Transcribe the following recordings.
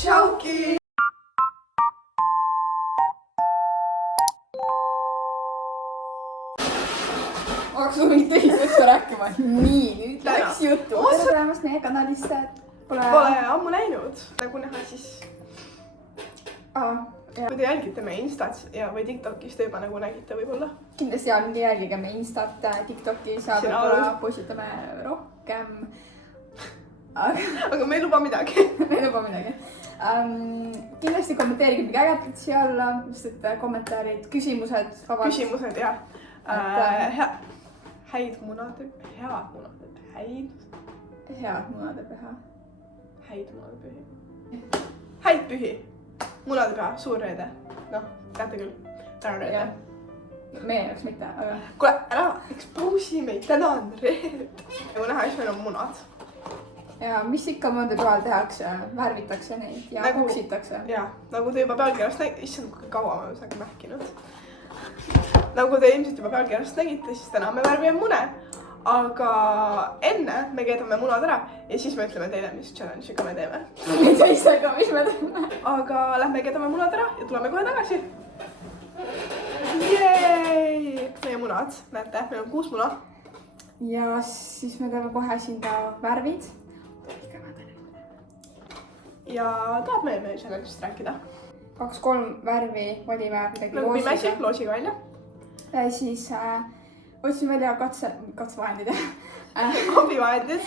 Tšauki! Aga sul mingi teise juttu rääkima. Nii, nüüd läks juttu. Tere tulemast meie kanalisse. Pole ammu näinud. Nagu näha siis. Kui te jälgite meie Instat või TikTokis te juba nagu nägite võib-olla. Kindlasti jälgige meie Instat, TikToki, seal võib-olla postitame rohkem. Aga me ei luba midagi. Me ei luba midagi. Kindlasti kommenteerige midagi ägedat siia alla, sest et kommentaarid, küsimused. Küsimused, jah. Häid munade, head munade, Head munade püha. Häid munade pühi. Häid pühi. Munade püha, suur reede. Noh, teate küll. Täna on reede. Meie jaoks mitte, aga... Kuule, ära expose meid, täna on reede. Nagu näha, siis meil on munad. Ja mis ikka munade pühal tehakse, värvitakse neid ja kuksitakse. Jaa, nagu te juba pealkirjast nägite, issand kui kaua me saagi mähkinud. Nagu te ilmselt juba pealkirjast nägite, siis täna me värvime mune. Aga enne me keedame munad ära ja siis me ütleme teile, mis challenge'iga me teeme. Teisega, mis me teeme. Aga lähme keedame munad ära ja tuleme kohe tagasi. Jeeey! Meie munad, näete, meil on 6 muna. Ja siis me teeme kohe siin ka värvid. Ja tahab meie challenge'ist rääkida. 2-3 värvi valime midagi nagu pimesi, loosiga välja. Siis otsin välja katsevahendid. Abivahendid.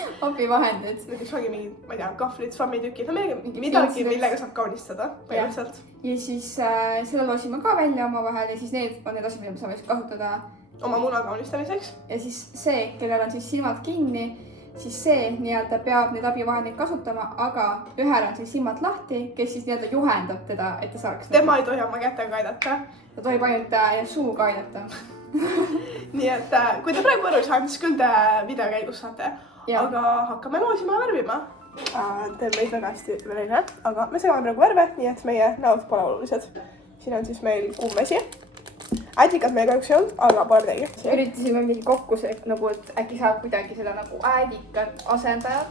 Näiteks ongi mingid, ma ei tea, kahvlid, svamitükid, midagi, millega saab kaunistada põhimõtteliselt. Ja siis selle loosime ka välja omavahel ja siis need on need asjad, mida me saame kasutada oma muna kaunistamiseks. Ja siis see, kellel on siis silmad kinni, siis see nii-öelda peab neid abivahendeid kasutama, aga ühel on siis silmad lahti, kes siis nii-öelda juhendab teda, et ta saaks... Tema ei tohi oma kätega aidata. Ta tohib ainult suuga aidata. Nii et kui te praegu aru saanud, siis küll te video käigus saate. Aga hakkame loosima ja värvima. Teeme meid väga hästi vereline, aga me segame praegu värve, nii et meie näod pole olulised. Siin on siis meil kummesi. Ädikad meil kahjuks ei olnud, aga pole midagi. Üritasime midagi kokku, nagu, et äkki saab kuidagi selle nagu ädikat asendajat.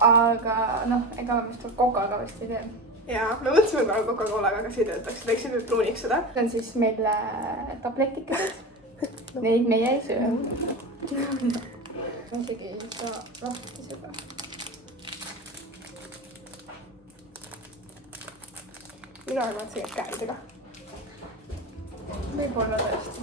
Aga noh, ega me vist kokaga vist ei tee. Jaa, me mõtlesime ka Coca-Colaga, aga see ei töötaks. Teeksin nüüd pruuniks seda. See on siis meil tabletikesed. Neid meie ei söö. Ma isegi ei saa lahti seda. Mina arvan, et see käib käidega. Võib-olla tõesti.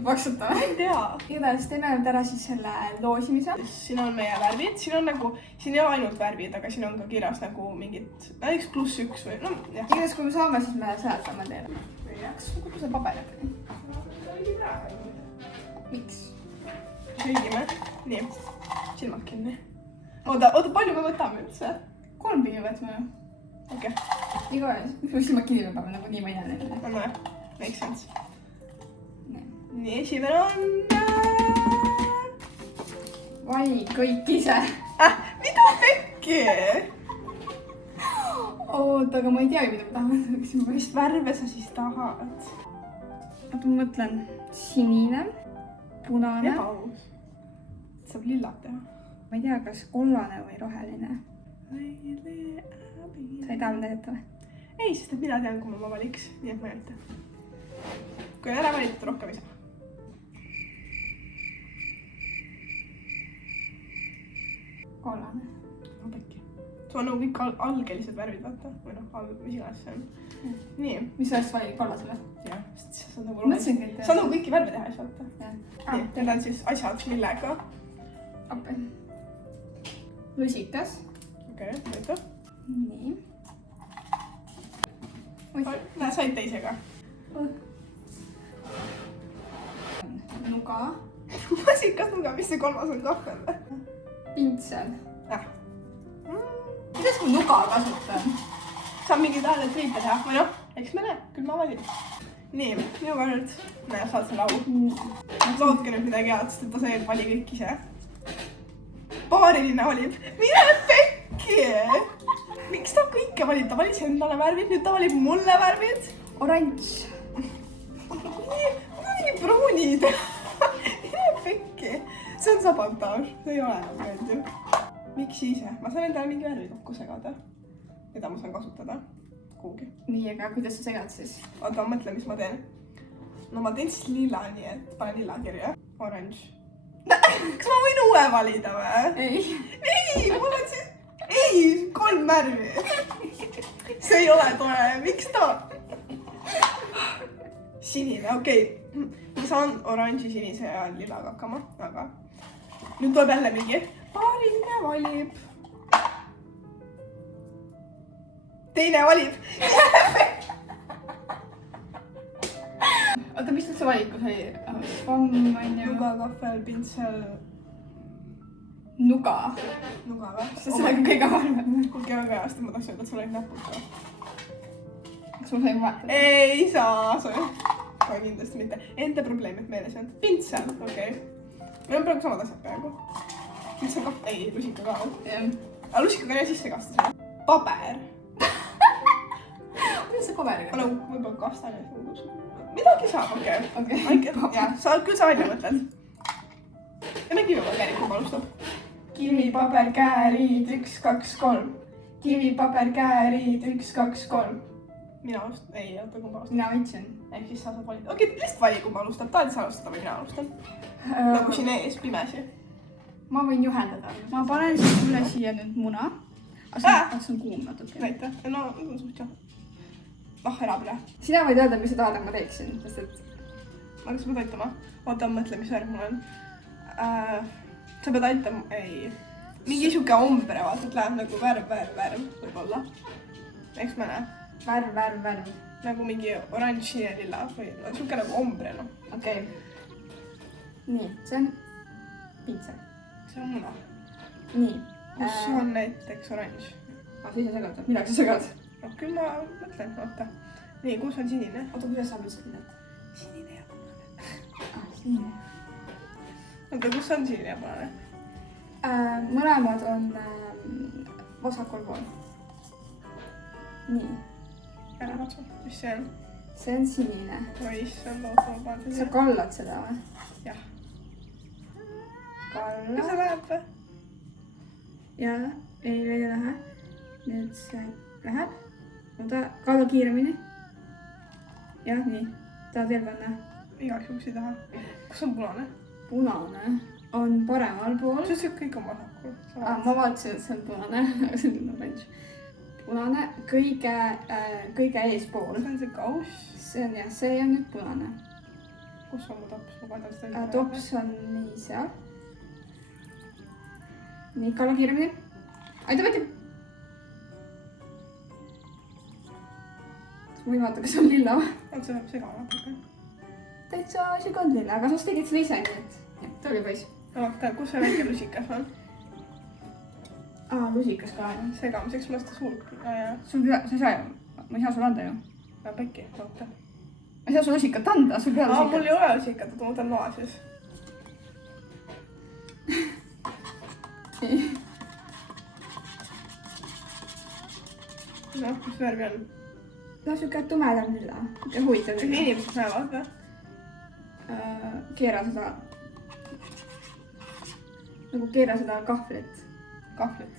Paksutame. Ma ei tea. Igatahes teeme nüüd ära siis selle loosimise. Siin on meie värvid. Siin on nagu, siin ei ole ainult värvid, aga siin on ka kirjas nagu mingid, näiteks +1 või no jah. Igatahes kui me saame, siis me seletame teile. Kas kuhu see paber jätta? Miks? Kõigime. Nii, silmad kinni. Oota, palju me võtame üldse? 3 pidi võtme ju. Okei. Iganes, miks me silmad kinni võtame, nagu nii ma ei näe neile. No jah, make sense. Nii, esimene on... Vai, kõik ise. Mida pekki? Oot, aga ma ei tea, mida ma tahan. Mis värve sa siis tahad? Oota, ma mõtlen sinine, punane. Ebaaus. Saab lillat teha. Ma ei tea, kas kollane või roheline. Sa ei taha mida jätta või? Ei, sest et mina tean, kui ma valiks. Nii et ma ei jätta. Kui on ära valitud, rohkem ei saa. Kollane. No pekki. See on nagu kõik algelised värvid, vaata. Või noh, mis iganes see on. Nii. Mis sa valid kollasele? Jah, sest sa on nagu kõiki värve teha, vaata. Nii, need on siis asjad, millega. Appi. Lusikas. Okei, võitu. Nii. Näe, said teisega. Nuga. Masikas nuga, mis see kolmas on kahvel või? Pintsel. Jah. Kuidas ma nuga kasutan? Saab mingid hääled triipe teha, või noh, eks me näe, küll ma valin. Nii, minuga nüüd, näe, saad selle au. Loodke nüüd midagi head, sest et ta see vali kõik ise. Paariline valib. Mine pekki! kõike valib, ta valis endale värvid, nüüd ta valib mulle värvid. oranž. nii pruunid. Mine pekki. See on sabotaaž, see ei ole enam meeldiv. Miks ise? Ma saan endale mingi värvi kokku segada, mida ma saan kasutada kuhugi. nii, aga kuidas sa segad siis? Oota, ma mõtlen, mis ma teen. No ma teen siis lilla, nii et panen lilla kirja. Oranž. Kas ma võin uue valida või? Ei, mul on siis... Ei, 3 värvi. See ei ole tore, miks ta? Sinine, okei. Ma saan oranži, sinise ja lillaga hakkama, aga... Nüüd tuleb jälle mingi... Paariline valib. Teine valib. oota, mis see valikus oli? Pomm, on ju. Nuga, kahvel, pintsel. Nuga. Nuga või? See on kõige halvem. Kuulge väga heast, ma tahtsin öelda, et sul olid näpud ka. Kas mul sai vahetada? Ei saa, kohe kindlasti mitte. Enda probleemid meeles on. Pintsel, okei. Meil on praegu samad asjad peaaegu. Pintsel ka, ei, lusika ka. Aga lusikaga on sisse kastas. Paber. Kuidas see koberiga? Ole, võib-olla kastane. Midagi saab, okei. Jah, küll sa välja mõtled. Teeme kivipaberi, kui ma alustab. Kivi, paber, käärid, 1, 2, 3. Kivi, paber, käärid, 1, 2, 3. Mina alustan, ei, oota, kui ma alustan. Mina võitsin. Ehk siis sa saad valida. Okei, lihtsalt vali, kui ma alustab. Tahad sa alustada või mina alustan? Nagu siin ees, pimesi. Ma võin juhendada. Ma panen üle siia nüüd muna. Aga see on kuum natuke. Näita. No, on suht jah. Erab üle. Sina võid öelda, mis sa tahad, ma teeksin. Aga kas ma pead aitama? Oota, mõtle, mis värv mul on. Sa pead aitama, ei. Mingi siuke ombre, vaata, et läheb nagu värv võib-olla. Eks ma näe. Värv. Nagu mingi oranž ja lilla või siuke nagu ombre, noh. Okei. Nii, see on pintsel. See on muna. Nii. Kus on näiteks oranž? Sa ise segad, midagi sa segad? No küll ma mõtlen, oota. Nii, kus on sinine? Oota, kuidas saab üldse minna? Sinine ja punane. Sinine. Oota, kus on sinine ja punane? Mõlemad on vasakul pool. Nii. Ära katsu, mis see on? See on sinine. Oi, see on loota, ma panen Sa kallad seda või? Jah. Kallad. Kas see läheb või? Jaa, ei veel ei lähe. Nüüd see läheb. Oota, kalla kiiremini. Jah, nii. Tahad veel panna? Igaks juhuks ei taha. Kus on punane? Punane on paremal pool. See on kõik on vasakul. Ma vaatasin, et see on punane, aga see on oranž. Punane kõige eespool. See on see kauss. See on jah, see on nüüd punane. Kus on mu tops? Ma panen seda. Tops on nii seal. Nii, kalla kiiremini. Aita. Ma ei vaata, kas on lilla või? See läheb segama natuke. Täitsa siuke on lilla, aga sa tegid seda ise, nii et tuli poiss. Vaata, kus see väike lusikas on? Lusikas ka on. Segamiseks ma seda suurt. Sul sa ei saa ju, ma ei saa sulle anda ju. Pekki, oota. Ma ei saa sulle lusikat anda, sul peab lusikat. Mul ei ole lusikat, ma võtan loa siis. Noh, mis värvi on? No siuke tumedam lilla, siuke huvitav Siuke lilla. inimesed näevad või? Keera seda, nagu keera seda kahvlit. Kahvlit.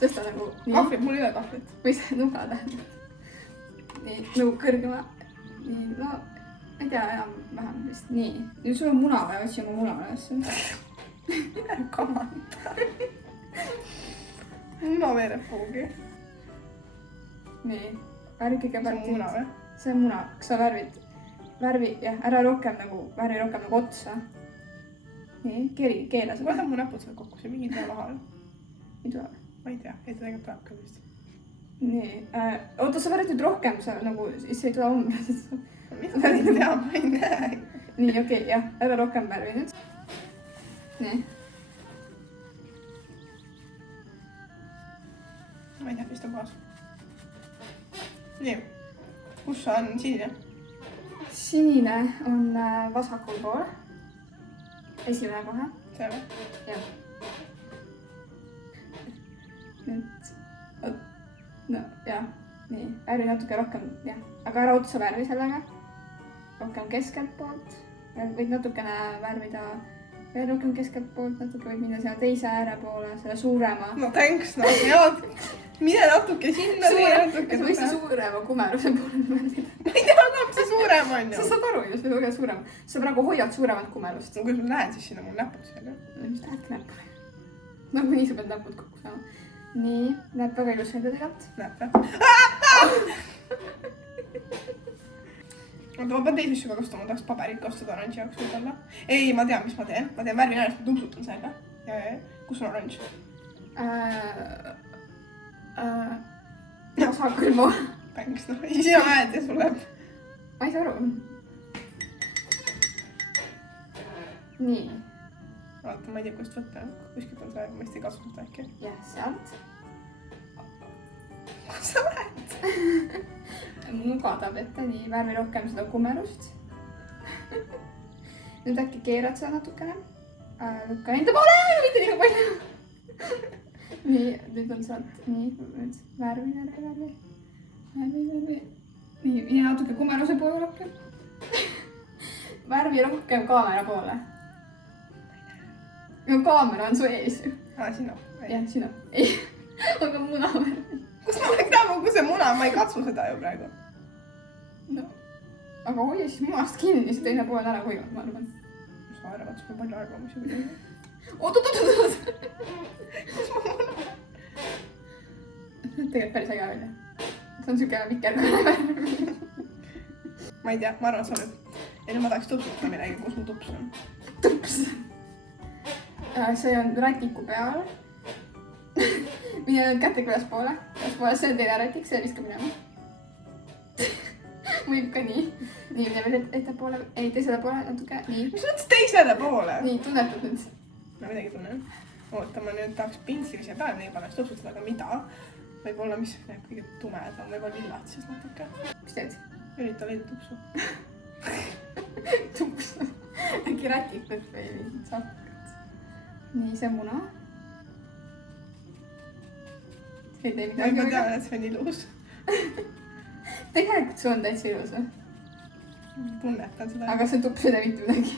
Tõsta nagu nii. Kahvlit, mul ei ole kahvlit. Või see nuga tähendab. Nii, nagu kõrgema. Nii, no, ma ei tea enam-vähem vist. Nii, nüüd sul on muna või otsi oma muna üles. Mine kamanda. Muna veereb kuhugi. Nii, värvi kõigepealt. See on muna või? See on muna, kas sa värvi, jah, ära rohkem nagu otsa. Nii, keera seda. Võta mu näpud seal kokku, see mingi tule lahal. Ei tule. Ma ei tea, ei ta tegelikult tuleb ka vist. Nii, oota, sa värvid nüüd rohkem, sa nagu, siis ei tule ombre. Mida ma ei tea, ma ei näe. Nii, okei, jah, ära rohkem värvi nüüd. Nii. Ma ei tea, vist on kohas. Nii, kus on sinine? Sinine on vasakul pool. Esimene kohe. See või? Jah. Nüüd, no jah, nii, värvi natuke rohkem, jah, aga ära otsa värvi sellega. Rohkem keskelt poolt, võid natukene värvida veel rohkem keskelt poolt, natuke võid minna seal teise ääre poole, selle suurema. No thanks, no head. Mine natuke sinna. Sa võiksid suurema kumeruse poole värvida. Ma ei tea, mis see suurem on ju. Sa saad aru ju, see on väga suurem. Sa praegu hoiad suuremat kumerust. No kuidas ma lähen siis sinna, mul näpud seal ju. Mis lähedki näppu? Nagu nii sa pead näpud kokku saama. Nii, näeb väga ilus välja tegelikult. Näeb või? Oota, ma pean teisi asju ka kastama, ma tahaks paberit kastada oranži jaoks võib-olla. Ei, ma tean, mis ma teen. Ma teen värvi näidast, ma tupsutan sellega. Ja. Kus on oranž? Sa küll ma. Thanks, noh. Sina näed ja sul läheb. Ma ei saa aru. Nii. Vaata, ma ei tea, kust võtta. Kuskilt on see, ma vist ei kasuta äkki. Jah, sealt. Kus sa lähed? Nuga tahab ette, nii värvi rohkem seda kumerust. Nüüd äkki keerad seda natukene. Lükka enda poole, mitte liiga palju. Nii, nüüd on sealt, nii, nüüd värvi. Nii, ja natuke kumeruse poole rohkem. Värvi rohkem kaamera poole. Ja kaamera on su ees ju. Sina. Jah, sina. Ei, aga muna värvi. Kus ma oleks näha, kus see muna, ma ei katsu seda ju praegu. No, aga hoia siis munast kinni, see teine pool on ära hoinud, ma arvan. Mis ma arvan, et sul on palju arvamusi või? Oot. Kus ma muna? Tegelikult päris äge välja. See on siuke vikerkaare värv. Ma ei tea, ma arvan, et sa oled... Ei, no ma tahaks tupsutada midagi, kus mu tups on. Tups. See on rätiku peal. Mine nüüd kätega ülespoole. See on teine rätik, see viskab minema. Võib ka nii. Nii, mine veel ettepoole. Ei, teisele poole natuke. Nii. Mis mõttes teisele poole? Nii, tunnetad nüüd. Ma midagi tunnen. Oota, ma nüüd tahaks pintsilise peale nii paneks tupsutada, aga mida? Võib-olla, mis näeb kõige tumedam, võib-olla lillad siis natuke. Mis teed? Ürita leida tupsu. Tupsu. Äkki rätikut või mingit sapkat. Nii, see muna. Ei tee midagi. Ma tean, et see on ilus. Tegelikult see on täitsa ilus või? Tunnetan seda. Aga see tups ei tee mitte midagi.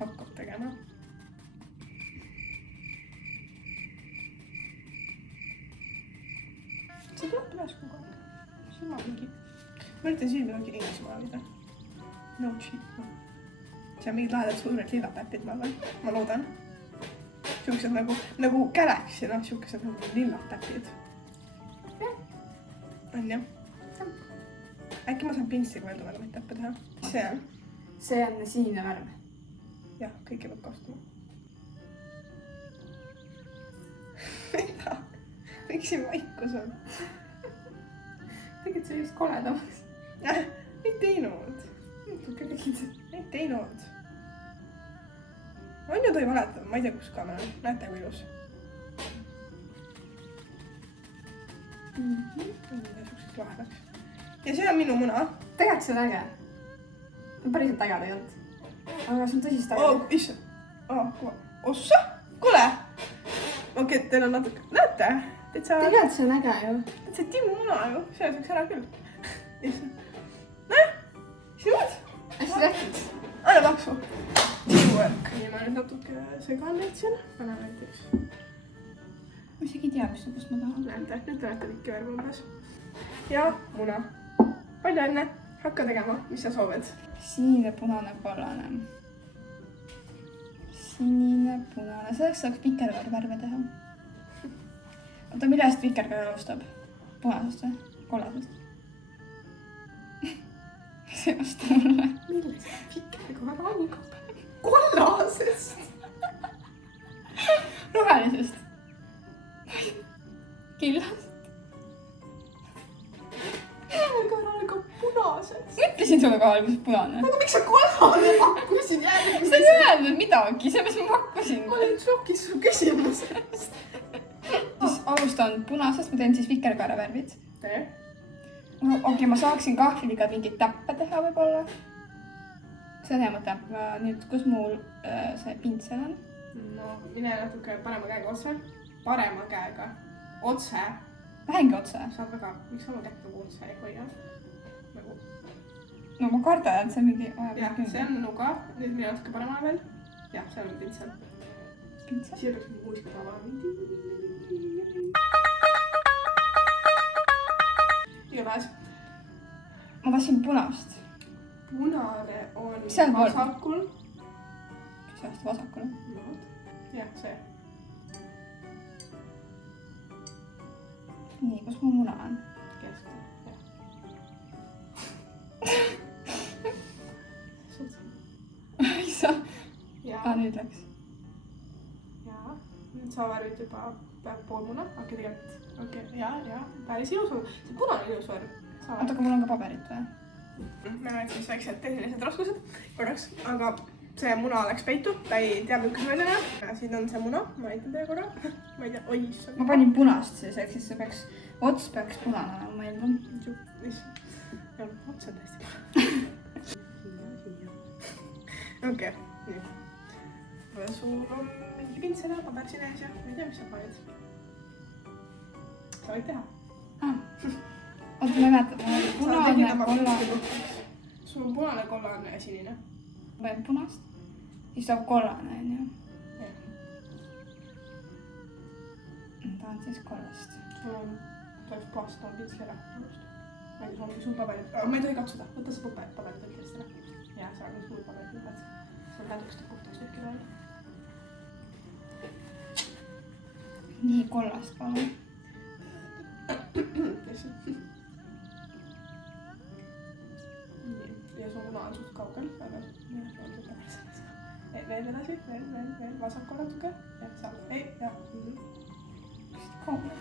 Hakkab tegema. See tuleb üles kogu aeg. Silma mingi. Ma üritan silmi mingi Inglismaa valida. No shit. See on mingid lahedad suured lillapäpid, ma arvan. Ma loodan. Siuksed nagu Galaxy, noh, siukesed nagu lillapäpid. On jah? Äkki ma saan pintsiga veel tumedamat täppe teha? See on? See on sinine värv. Jah, kõike peab kastuma. Mida? Miks siin vaikus on? Tegelikult see just koledamaks. Ei teinud. Natuke tegid. Ei teinud. On ju toi valetab, ma ei tea, kus kaamera on. Näete, kui ilus. Siukseks lahedaks. Ja see on minu muna. Tegelikult see on äge. See on päriselt äge tegelikult. Aga see on tõsist äge. Issand. Ossa! Kuule! Okei, teil on natuke... Näete? Tegelikult see on äge ju. See Timmu muna ju. See saaks ära küll. Issand. Näe? Sinud? Hästi tehtud. Anna paksu. Teamwork. Nii, ma nüüd natuke segan neid siin. Pane näiteks. Ma isegi ei tea, mis ma tahan. Näete, nüüd olete pikki värv umbes. Ja muna. Palju õnne. Hakka tegema, mis sa soovid. Sinine, punane, kollane. Sinine, punane. Selleks saaks vikerkaarevärve teha. Oota, millest vikerkaar alustab? Punasest või? Kollasest? See vasta mulle. Millest vikerkaar algab? Kollasest! Rohelisest. Killast. Vikerkaar algab punasest. Ma ütlesin sulle ka alguses punane. Aga miks sa kollane pakkusid jälle? Sa ei öelnud midagi, selles ma pakkusin. Ma olin šokis su küsimusest. Siis alustan punasest, ma teen siis vikerkaarevärvid. Tee. Okei, ma saaksin kahvliga mingeid täppe teha võib-olla. See on hea mõte. Nüüd, kus mul see pintsel on? No, mine natuke parema käega otse. Parema käega otse. vähengi otsa. Saab väga, miks sa oma kätt nagu otsa ei hoia? Nagu. No ma kardan, et see on mingi... Jah, see on nuga. Nüüd mine natuke parema veel. Jah, see on pintsel. Pintsel? Siia peaks muusika tavala. Igatahes. Ma tahtsin punast. Punane on vasakul. Mis aasta vasakul? Jah, see. Nii, kus mu muna on? Keskel, jah. Mis sa? Nüüd läks. Jaa, nüüd sa värvid juba pool muna. Okei, jaa, päris ilus on. See punane on ilus värv. Oota, aga mul on ka paberit või? Meil on siis väiksed tehnilised raskused korraks, aga see muna läks peitu, ta ei tea, milline välja näeb. Siin on see muna, ma näitan teie korra. Ma ei tea, oi, issand. Ma panin punast siis, ehk siis see peaks, ots peaks punane olema, ma eeldan. Jah, ots on täiesti punane. Okei, nii. Sul on mingi pintsel ja paber siin ees ja ma ei tea, mis sa panid. Sa võid teha. Oota, ma ei mäleta, mul oli punane, kollane. Sul on punane, kollane ja sinine. Ma panen punast, siis saab kollane, on ju. Ta on siis kollast. Sul on, tuleks puhast on pintsel ära. Ma ei tea, sul ongi sul paberid. Ma ei tohi katsuda, võta see paberid tõlkest ära. Jaa, sa oled muud paberid võtad. Sul lädukest puhtaks tükki veel. Nii, kollast palun. Ja su muna on suht kaugel, aga veel edasi, veel vasakul natuke. Jah, seal, ei, jah. Kaugel?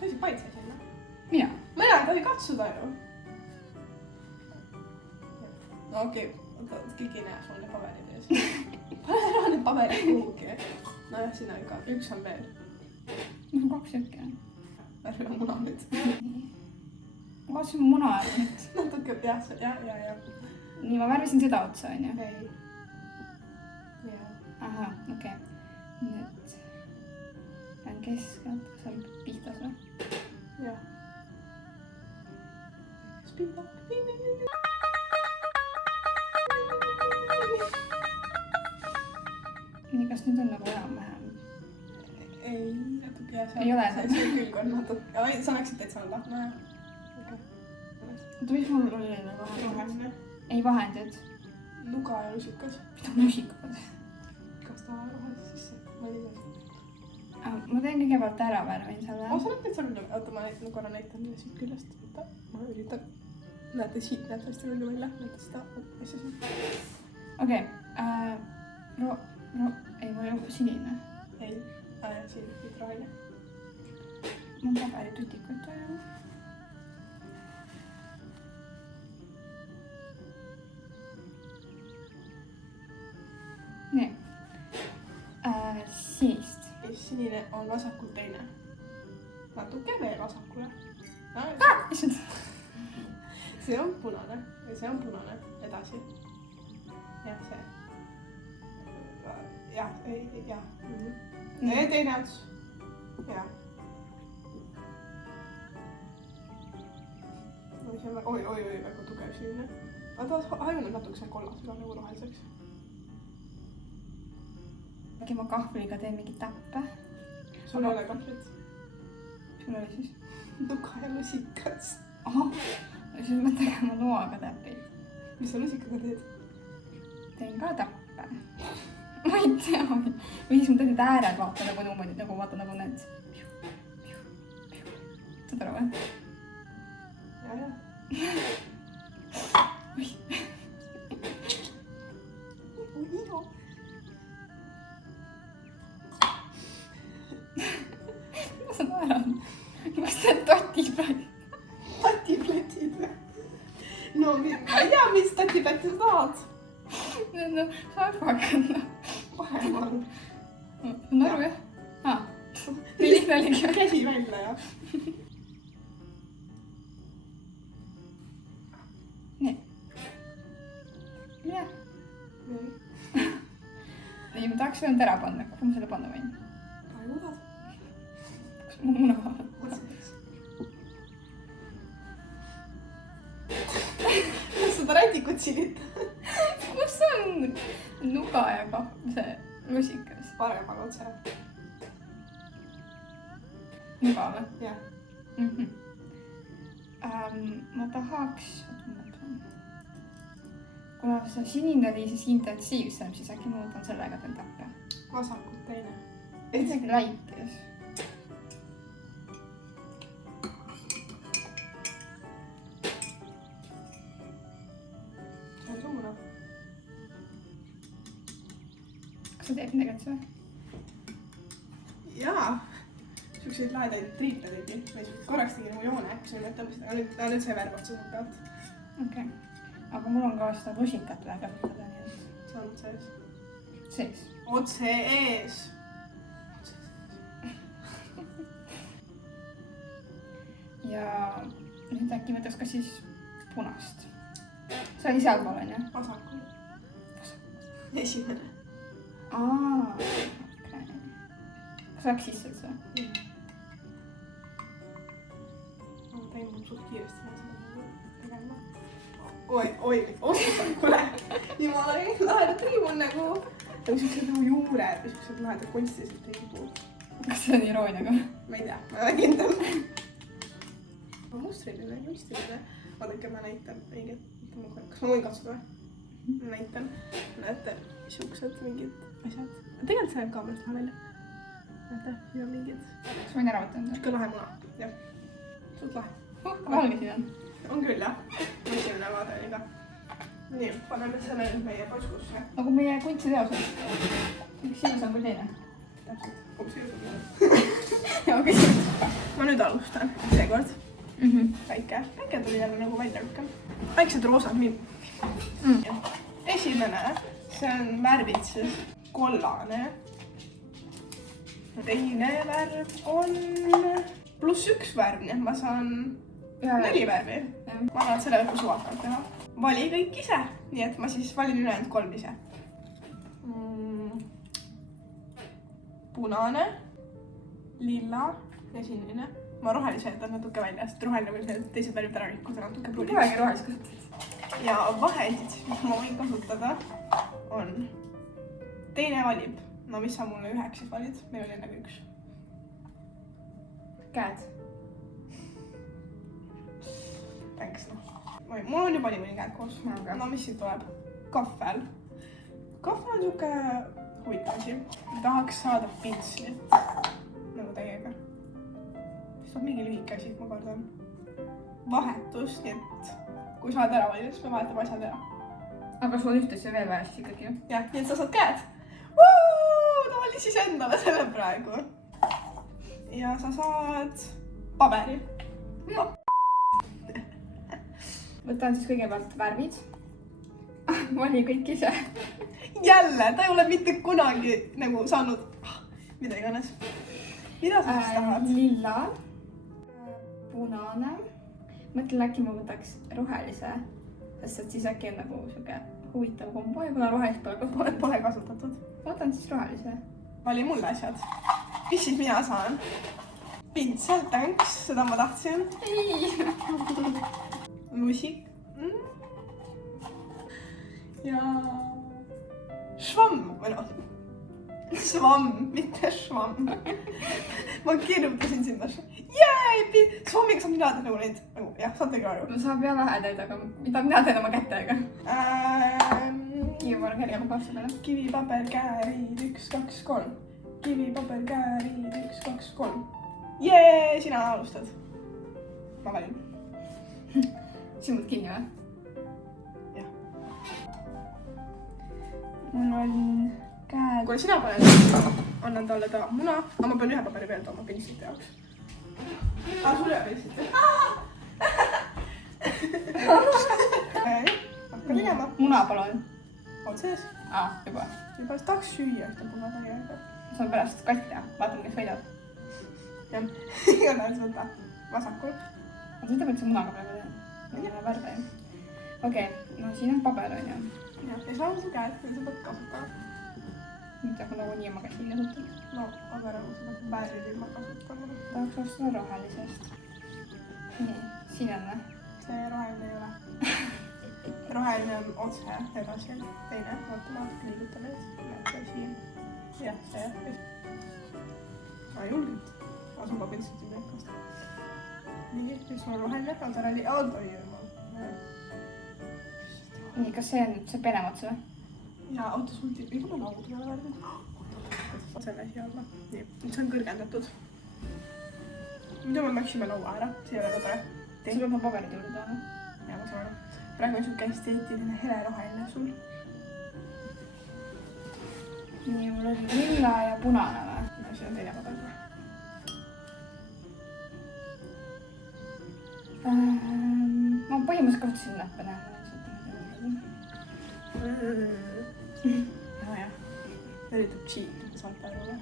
Tõsi, paid sa sinna? Mina? Mina ei tohi katsuda ju. No okei, keegi ei näe sul need paberid ees. Pane ära need paberid kuhugi. No jah, sinna ka, üks on veel. Mul on 2 tükki. Värvi on muna nüüd. Ma vaatasin muna nüüd. Natuke, jah. Nii, ma värvisin seda otsa, on ju? Ei. Jah. Ahah, okei. Nüüd on keskelt, seal pihtas või? Jah. Spinda. Nii, kas nüüd on nagu enam-vähem? Ei, natuke jah. Ei ole? See külg on natuke. Sa näeksid täitsa alla. No jah. Oota, mis mul oli nagu vahendid? Ei vahendid. Nuga ja lusikas. Mida musikad? Kas ta rohelise sisse? Ma ei tea. Ma teen kõigepealt ära värvin selle. Sa oled täitsa rullu. Oota, ma korra näitan neile siit küljest. Ma üritan. Näete siit, näete hästi rullu välja. Näete seda asja siin. Okei. Ei, mul on sinine. Ei, siin nüüd roheline. Mul on paberitutikuid vaja. Nii. Sinist. Sinine on vasakult teine. Natuke veel vasakule. Issand. See on punane. Ja see on punane. Edasi. Jah, see. Jah, jah. Teine ots. Jah. Oi, väga tugev sinine. Aga ta hajunud natuke seal kollasega nagu roheliseks. Äkki ma kahvliga teen mingi täppe? Sul ei ole kahvlit? Sul oli siis? Nuka ja lusikas. Ahah, siis ma tegema noaga täpid. Mis sa lusikaga teed? Teen ka täppe. Ma ei tea. Või siis ma teen need ääred vaata nagu niimoodi, nagu vaata nagu need. Saad aru või? Jah. Oi. Mida sa naerad? Kas need tatiplätid? Tatiplätid või? No ma ei tea, mis tatiplätti sa tahad. No, sarvakad. Vahem on. On aru jah? Nii lihtne oligi. Käsi välja jah. Nii. Jah. Nii, ma tahaks veel ära panna. Kuhu ma selle panna võin? Praegu tahad? Kas mu muna? silitan. kus on nuga ja see lusikas? Paremal otse. Nuga või? Jah. Ma tahaks, kuna see sinine oli siis intensiivsem, siis äkki muutan sellega veel täppe. Vasakult teine. Isegi laikis. See on suur. Kas sa teed midagi või? Jaa. Siukseid lahedaid triipe tegi. Ma korraks tegin nagu joone, kui sa mõtlesid, aga nüüd see värv otsa pealt. Okei. Aga mul on ka seda lusikat vaja kasutada, nii et... See on sees. Sees? Otse ees. Ja nüüd äkki võtaks ka siis punast. See oli sealpool, on ju? Vasakul. Esimene. Okei. Kas läks sisse üldse? Ma teen mul suht kiiresti seda tegema. Oi, kuule. Jumala lahedad triibun nagu siuksed nagu juured või siuksed lahedad kunstilised triibud. Kas see on irooniaga? Ma ei tea, ma olen kindel. Mustriline, kunstiline. Vaadake, ma näitan õiget. Kas ma võin katsuda või? Ma näitan. Näete, siuksed mingid asjad. Tegelikult see läheb kaamerast lahe välja. Näete, siin on mingid. Kas võin ära võtta enda? Siuke lahe muna. Jah. Suht lahe. Valge siin on. On küll, jah. Ma esimene vaade oli ka. Nii, paneme selle nüüd meie poskusse. Nagu meie kunstiteosed. Sinus on küll teine. Täpselt. Ups, jõudnud. Ja küsimus. Ma nüüd alustan. Seekord. Päike tuli jälle nagu välja rohkem. Väiksed roosad Esimene, see on värvid siis kollane. Teine värv on +1 värv, nii et ma saan 4 värvi. Ma annan selle õhku suvakalt teha. Vali kõik ise, nii et ma siis valin ülejäänud 3 ise. Punane, lilla ja sinine. Ma rohelise jätan natuke välja, sest roheline võin need teised värvid ära rikkuda natuke pruuliks. Kogu aeg rohelist kasutad. Ja vahendid, mis ma võin kasutada, on teine valib. No mis sa mulle 1 siis valid? Meil oli enne 1. Käed. Thanks. Mul on juba niimoodi käed koos. No mis siin tuleb? Kahvel. Kahvel on siuke huvitav asi. Tahaks saada pintslit nagu täiega. See on mingi lühike asi, ma kardan. Vahetus, nii et kui sa oled ära valida, siis me vahetame asjad ära. Aga sul on ühtlasi veel vaja siis ikkagi ju? Jah, nii et sa saad käed. Ta vali siis endale selle praegu. Ja sa saad paberi. Võtan siis kõigepealt värvid. Vali kõik ise. Jälle, ta ei ole mitte kunagi nagu saanud mida iganes. Mida sa siis tahad? Lilla. Punane. Mõtlen äkki ma võtaks rohelise, sest siis äkki on nagu siuke huvitav kombo ja kuna rohelist pole kasutatud. Võtan siis rohelise. Vali mulle asjad. Mis siis mina saan? Pintsel, thanks, seda ma tahtsin. Lusik. Ja švamm, või noh. Svamm, mitte švamm. Ma kirjutasin sinna. Svammiga saab mina teha nagu neid, jah, saate ka aru. No saab jah lahedaid, aga mida mina teen oma kätega? Kivipaber, käri, aga paasta peale. Kivi, paber, käärid, 1, 2, 3. Kivi, paber, käärid, 1, 2, 3. Jee, sina alustad. Ma valin. Silmud kinni või? Jah. Mul on käed. Kuule, sina paned, annan talle ta muna, aga ma pean 1 paberi veel tooma pinslite jaoks. Sul ei ole pinslite. Hakka minema. Muna palun. On sees. Juba. Juba tahaks süüa ühte punadega. Saan pärast katta, vaatame, kes võidab. Jah, igatahes võta vasakul. Aga sa ütleb, et see munaga praegu teha. Ma ei tea värve ju. Okei, no siin on paber on ju. Ja saa on su käed, kui sa pead kasutama. Nüüd aga nagu nii oma käsi kasutan. No, aga nagu sa pead värvima kasutama. Tahaks osta rohelisest. Nii, siin on või? See roheline ei ole. roheline on otse edasi. Teine, vaatame, liigutame nüüd. Siin. Jah, see. Ma julgelt. Asuga piltsiti meelkast. Nii, nüüd sul on roheline, on ta ralli. Oi, nii, kas see on see penemots või? Jaa, oota, sul ei tule laudu peale värvi. Selle siia alla. Nii, nüüd see on kõrgendatud. Nüüd me maksime laua ära, see ei ole ka tore. Sul peab ma paberid juurde tooma. Jaa, ma saan aru. Praegu on siuke esteetiline heleroheline sul. Nii, mul oli lilla ja punane või? See on teine paber. Ma põhimõtteliselt kohtasin näppe näha. Jah. Üritab cheat, saate aru või?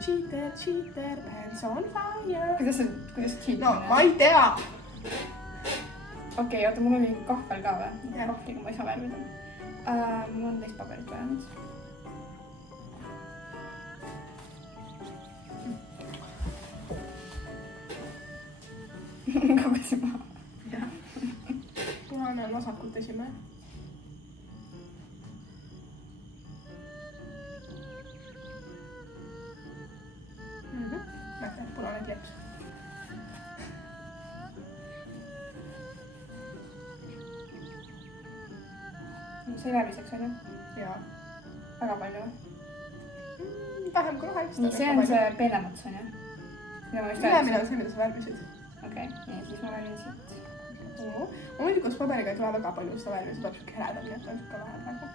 Cheater, pants on fire. Kuidas cheat? No, ma ei tea. Okei, oota, mul oli kahvel ka või? Kahvliga ma ei saa värvida. Mul on teist paberit vaja nüüd. Kogusin maha. Jah. Punane on vasakult esimene. Näete, punane kleeps. See värviseks on ju? Jaa. Väga palju või? Vähem kui rohelist. Nii, see on see peenemots on ju? Ülemine on see, mida sa värvisid. Okei, nii, siis ma värvin siit. Muidu koos paberiga ei tule väga palju seda värvi, see tuleb siuke heledam, nii et on siuke vähe praegu.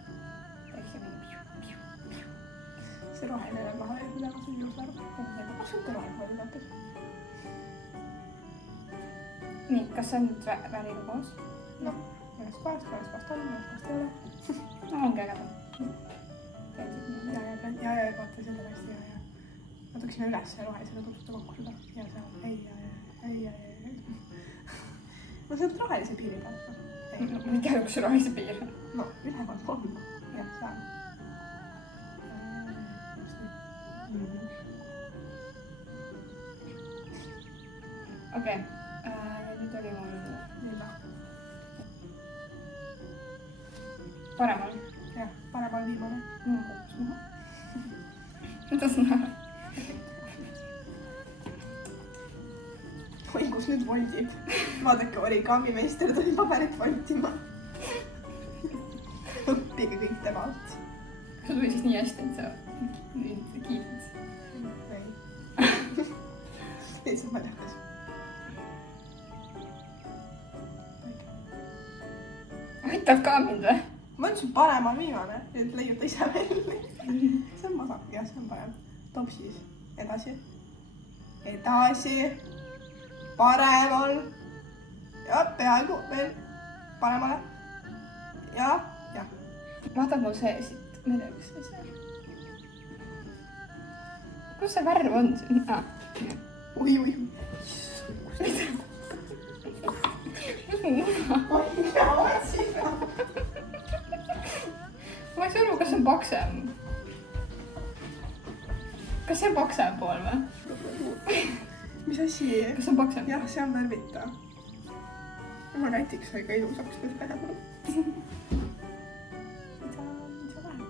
See roheline on maha ja üle sul ilus värv. Siuke roheline oli täpselt. Nii, kas see on nüüd värviga koos? Noh, ühes kohast on, ühes kohast ei ole. No ongi ägedam. Ja, vaata seda hästi ja. Natuksime üles ja rohelisele tutusta kokku seda. Ja seal, ei. Ma sealt rohelise piiri pealt. Ma ei tea, kus see rohelise piir on. No, üleval on. Jah, seal. Okei, ja nüüd oli mul lilla. paremal. Jah, paremal viimane. Kukkus maha. Mida sa näed? Oi, kus nüüd voldib. Vaadake, origami-meister tuli paberit voltima. Õppige kõik temalt. Kas sul oli siis nii hästi, et sa nüüd kiidad? Ei. Lihtsalt naljakas. Aitad ka mind või? Ma ütlesin paremal viimane, nüüd leiuta ise välja. See on vasak, jah, see on parem. Top siis. Edasi. Paremal. Ja peaaegu veel paremale. Ja. Vaatad mul see siit. Ma ei tea, kus see on. Kus see värv on siin? Ui. Ma ei saa aru, kas see on paksem. Kas see on paksem pool või? Mis asi? Kas see on paksem? Jah, see on värvita. Ma näiteks sai ka ilusaks nüüd vähemalt. Mis sa läheb?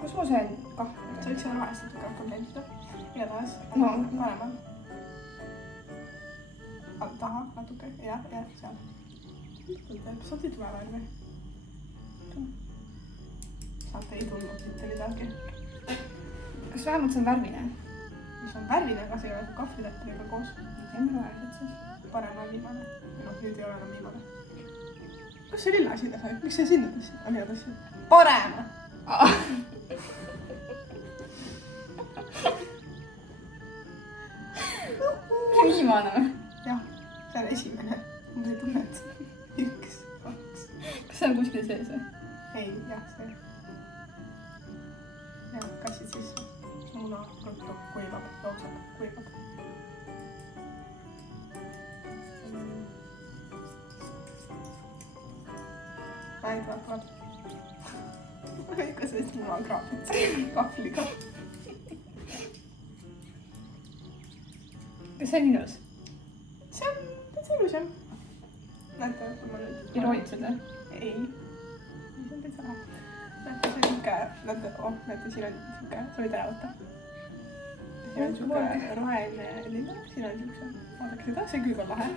Kus mul see kahv? Sa võid seda rohelist natuke rohkem blendida. Igatahes. No. Paremal. Taha natuke. Jah, seal. Saad ei tule värvi. Saate ei tulnud mitte midagi. Kas vähemalt see on värvine? Mis on värvine, aga see ei ole kahvlitäppidega koos. See on rohelised siis. Paremal viimane. Noh, nüüd ei ole enam viimane. Kas see lilla sinna sai? Miks see sinna tõssid? Mina tõssin. Parem! Viimane või? Jah, see on esimene. Ma ei tunne, et 1, 2. Kas see on kuskil sees või? Ei, jah, see. Jah, kassid sisse. Muna ruttu kuivab, jookseb, kuivab. Tuleb. Ikka sellist munakraapit kahvliga. Kas see on ilus? See on täitsa ilus jah. Näete, kui ma nüüd... Iroonitsed või? ei. See on täitsa lahe. Näete, see on siuke, näete, siin on siuke, sa võid ära võtta. Siin on siuke roheline lilla, siin on siukse, vaadake seda, see külg on lahe.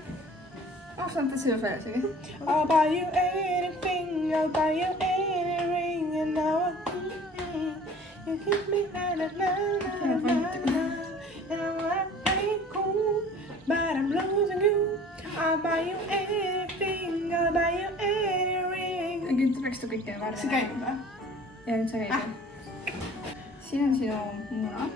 See on täitsa ilus välja isegi. I'll buy you anything, I'll buy you any ring and now you keep me na-na-na-na-na-na and I wanna play cool, but I'm losing you. I'll buy you anything, I'll buy you any ring. Nüüd peaks ta kõike värve. See käib või? Ja nüüd see käib. Siin on sinu muna.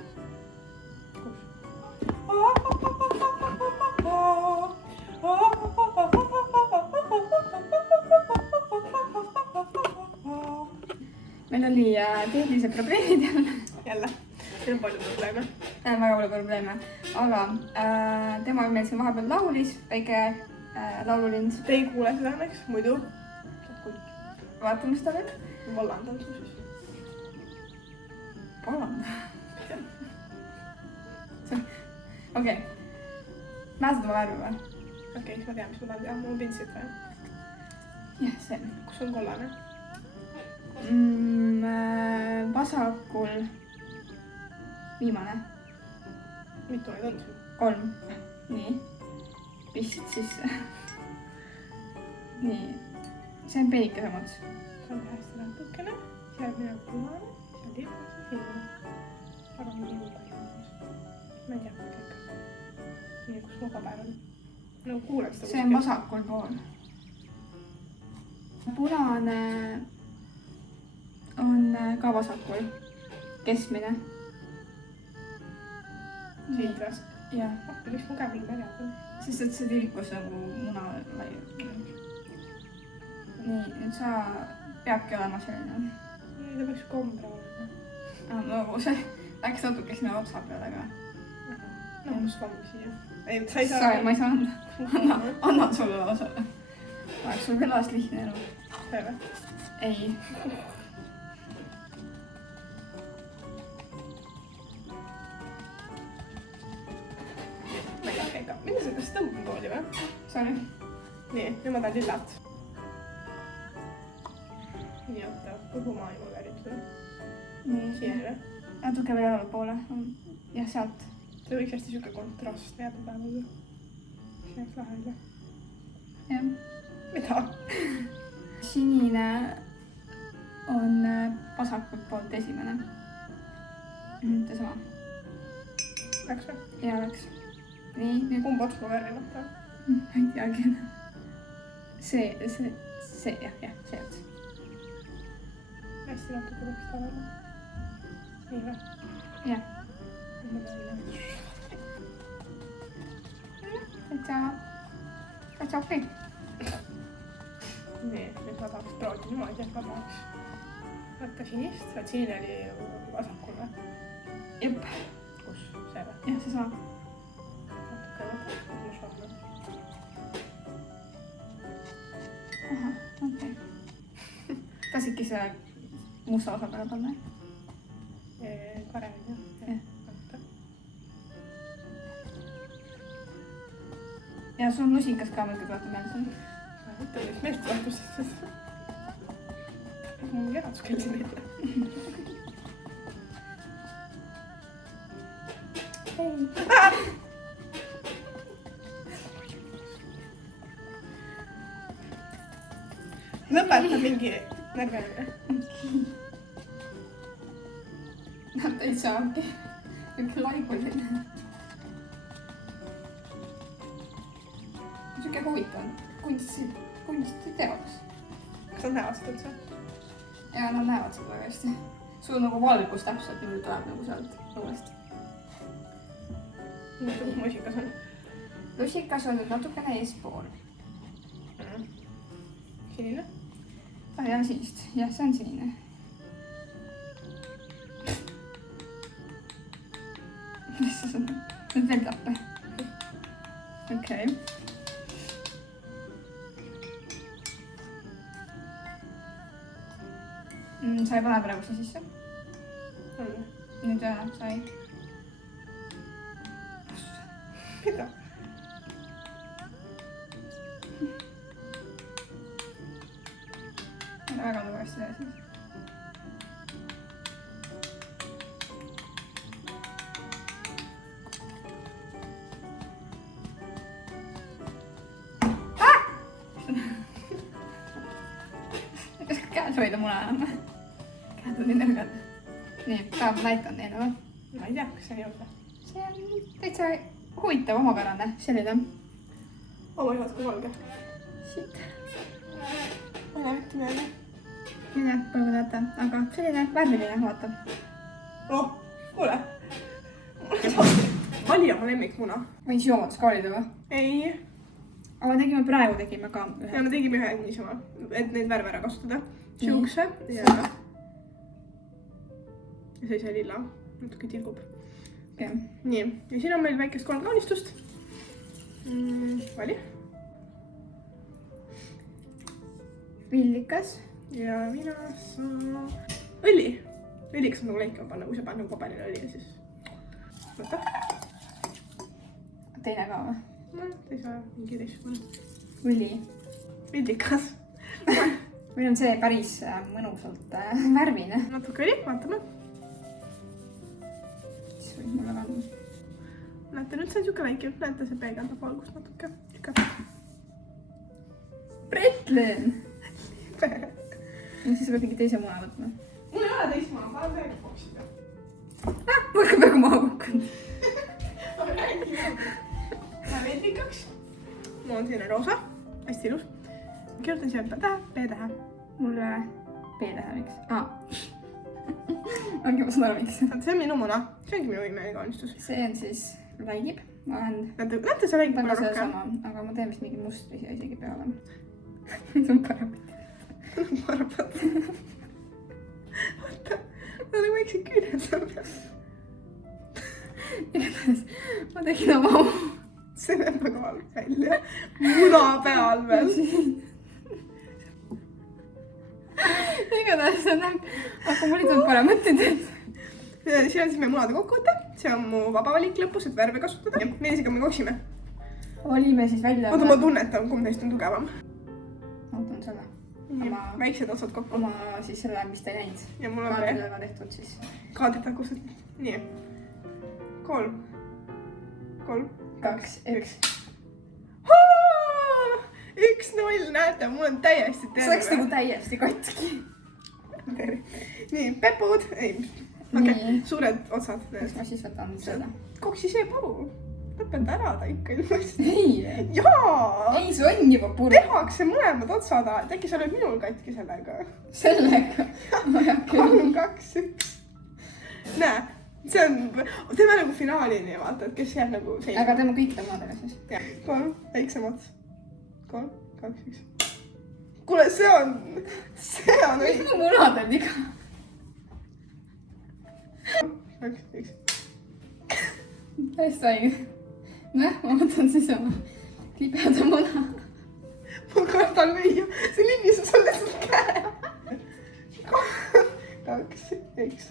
Meil oli tehnilised probleemid jälle. Meil on palju probleeme. Väga palju probleeme. Aga tema meil siin vahepeal laulis, väike laululind. Te ei kuule seda õnneks, muidu. Vaatame seda veel. Vallandan su siis. Vallanda? Okei. Mäletad oma värvi või? Okei, siis ma tean, mis ma tahan teha. Mul on pintsit või? Jah, see. Kus on kollane? Vasakul viimane. Mitu neid on siin? 3. Nii. Pist sisse. Nii. See on peenike samad. See on hästi natukene. Seal minna punane. Seal liikas ja sinna. Aga mul on palju. Ma ei tea, kõik. Nii, kus nukapäev on. No kuuleks ta. See on vasakul pool. Punane on ka vasakul. Keskmine. Siit või? Jah. Miks mu käbil märjad on? Sest et see tilkus nagu muna lai. Nii, nüüd sa peabki olema selline. Ta peaks kombra olema. No see läks natuke sinna otsa peale ka. No, kus vammi siia? Ei, sa ei saa. Ma ei saa anda. Annan sulle osa. Oleks sul kõlas lihtne elu. See või? Ei. Ma ei taha käika. Mida sa, kas tõmbab pooli või? Sorry. Nii, nüüd ma tahan lillat. Nii, oota, kuhu maailma värid või? Nii. Siin või? Natuke veel allapoole. Jah, sealt. See võiks hästi siuke kontrast jääda päevaga. See oleks lahe üle. Jah. Mida? Sinine on vasakult poolt esimene. Nüüd sama. Läks või? Ja läks. Nii, nüüd. Kumb ots ma värvimata? Ma ei teagi enam. See, jah, see ots. Hästi natuke peaks ta olema. Nii või? Jah. Täitsa okei. Nii, nüüd ma tahaks proovida niimoodi, et ma tahaks võtta sinist. Vaat sinine oli ju vasakul või? Jep. Kus? See või? Jah, see sama. Natuke võtta, kus ma šohme. Aha, okei. Tasidki see musta osa peale panna? Paremini, jah. Ja sul on lusikas ka mõtled vaata meelde. Võtta nüüd meeltvahetust. Mul eraduskell siin ette. Lõpeta mingi närveline. Nad täitsa ongi üks laiguline. Siuke huvitav kunstiteos. Kas nad näevad seda üldse? Ja nad näevad seda väga hästi. Sul on nagu valgus täpselt nüüd tuleb nagu sealt õuest. Mis musikas on? Lusikas on nüüd natukene eespool. Sinine? Ja sinist. Jah, see on sinine. Mis see on? Nüüd veel tappe. Okei. Sa ei pane praegu see sisse? Nüüd sai. Mida? see väga tugevasti üle siis. Kas käes hoida muna enam? Käed on nii nõrgad. Nii, ma näitan neile või? Ma ei tea, kas see on jõud või? See on täitsa huvitav omapärane selline. Oma juhad kui valge. Siit. Ma ei näe mitte meelde. Ei tea, palju teate, aga selline värviline, vaata. Oh, kuule. Vali oma lemmikmuna. Võin siia omad skaalida või? Ei. Aga praegu tegime ka ühe. Ja me tegime ühe niisama, et neid värve ära kasutada. Siukse ja see lilla. Natuke tilgub. Okay. Nii, ja siin on meil väikest 3 kaunistust. Vali. Villikas. Ja mina saan õli. Õliks on nagu leikama panna, kui sa paned nagu paberile õli ja siis võta. Teine ka või? No, teise mingi teistsugune. Õli. Villikas. Meil on see päris mõnusalt värvine. Natuke õli, vaatame. Siis võib mulle kanda. Näete, nüüd see on siuke väike. Näete, see peegeldab valgust natuke. Bretlen! Siis sa pead mingi teise muna võtma. Mul ei ole teist muna, ma olen täiega boksida. Mul ka peaaegu maha kukkunud. Aga räägi. Läheb villikaks. Mul on selline roosa. Hästi ilus. Kirjutan siia tähe, B-tähe. Mulle B-tähe miks? Ongi, ma saan aru miks. See on minu muna. See ongi minu imeline kaunistus. See on siis väigib. Ma lähen... Näete, see väigib pole rohkem. Aga ma teen vist mingi mustri siia isegi peale. See on parem. Marbat. Vaata, nad on väiksed küüned seal peal. Igatahes ma tegin oma... See näeb väga halb välja. Muna peal veel. Igatahes see näeb... Aga mul ei tulnud parem mõtteid. Siin on siis meie munade kokkuvõte. See on mu vaba valik lõpus, et värve kasutada. Millisiga me koksime? Olime siis välja... Oota, ma tunnetan, kumb neist on tugevam. Ootan selle. Väiksed otsad kokku. Oma siis selle, mis ta ei näinud. Ja mul on kaadrileva tehtud siis. Kaadrid takused. Nii. 3. 3. 2, 1. 1-0, näete, mul on täiesti terve. See oleks nagu täiesti katki. Nii, pepud. Ei, okei, suured otsad. Kas ma siis võtan seda? Koksi see puru. Lõpeta ära ta ikka ilmast. Ei. Jaa. Ei, see on juba puru. Tehakse mõlemad otsad. Äkki sa oled minul katki sellega? Sellega? 3, 2, 1. Näe, see on... Teeme nagu finaalini, vaata, et kes jääb nagu seisma. Aga teeme kõik temadega siis. 3, väiksem ots. 3, 2, 1. Kuule, see on õige. Mis mu munadel viga? 2, 1. Täiesti õige. Näh, ma võtan siis oma libeda muna. Ma kardan lüüa. See libiseb sulle lihtsalt käe. 2, 1.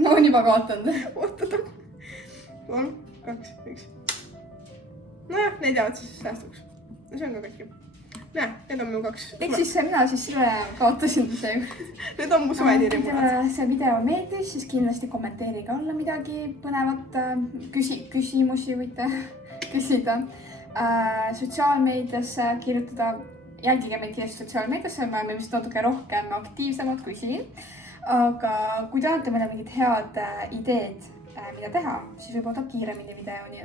Ma olen juba kaotanud. Oota. 3, 2, 1. Nojah, need jäävad siis säästuks. See on ka kõik. Näe, need on mu 2. Ehk siis mina siis selle kaotasin seega. Need on mu suvetiirimunad. Kui see video meeldis, siis kindlasti kommenteerige alla midagi põnevat. Küsimusi võite küsida. Sotsiaalmeediasse kirjutada. Jälgige meid kindlasti sotsiaalmeediasse. Me oleme vist natuke rohkem aktiivsemad kui siin. Aga kui te annate meile mingid head ideed, mida teha, siis võib oodata kiiremini video, nii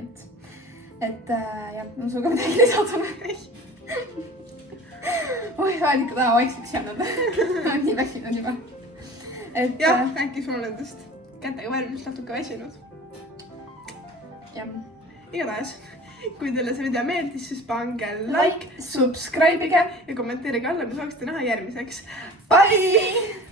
et jah, no suuga midagi lisada või? Oi, olen ikka täna vaikseks jäänud. Olen nii väsinud juba. Jah, äkki sul on nendest kätega värvimist natuke väsinud. Jah. Igatahes, kui teile see video meeldis, siis pange like, subscribe'ige ja kommenteerige alla, mis saaksite näha järgmiseks. Bye!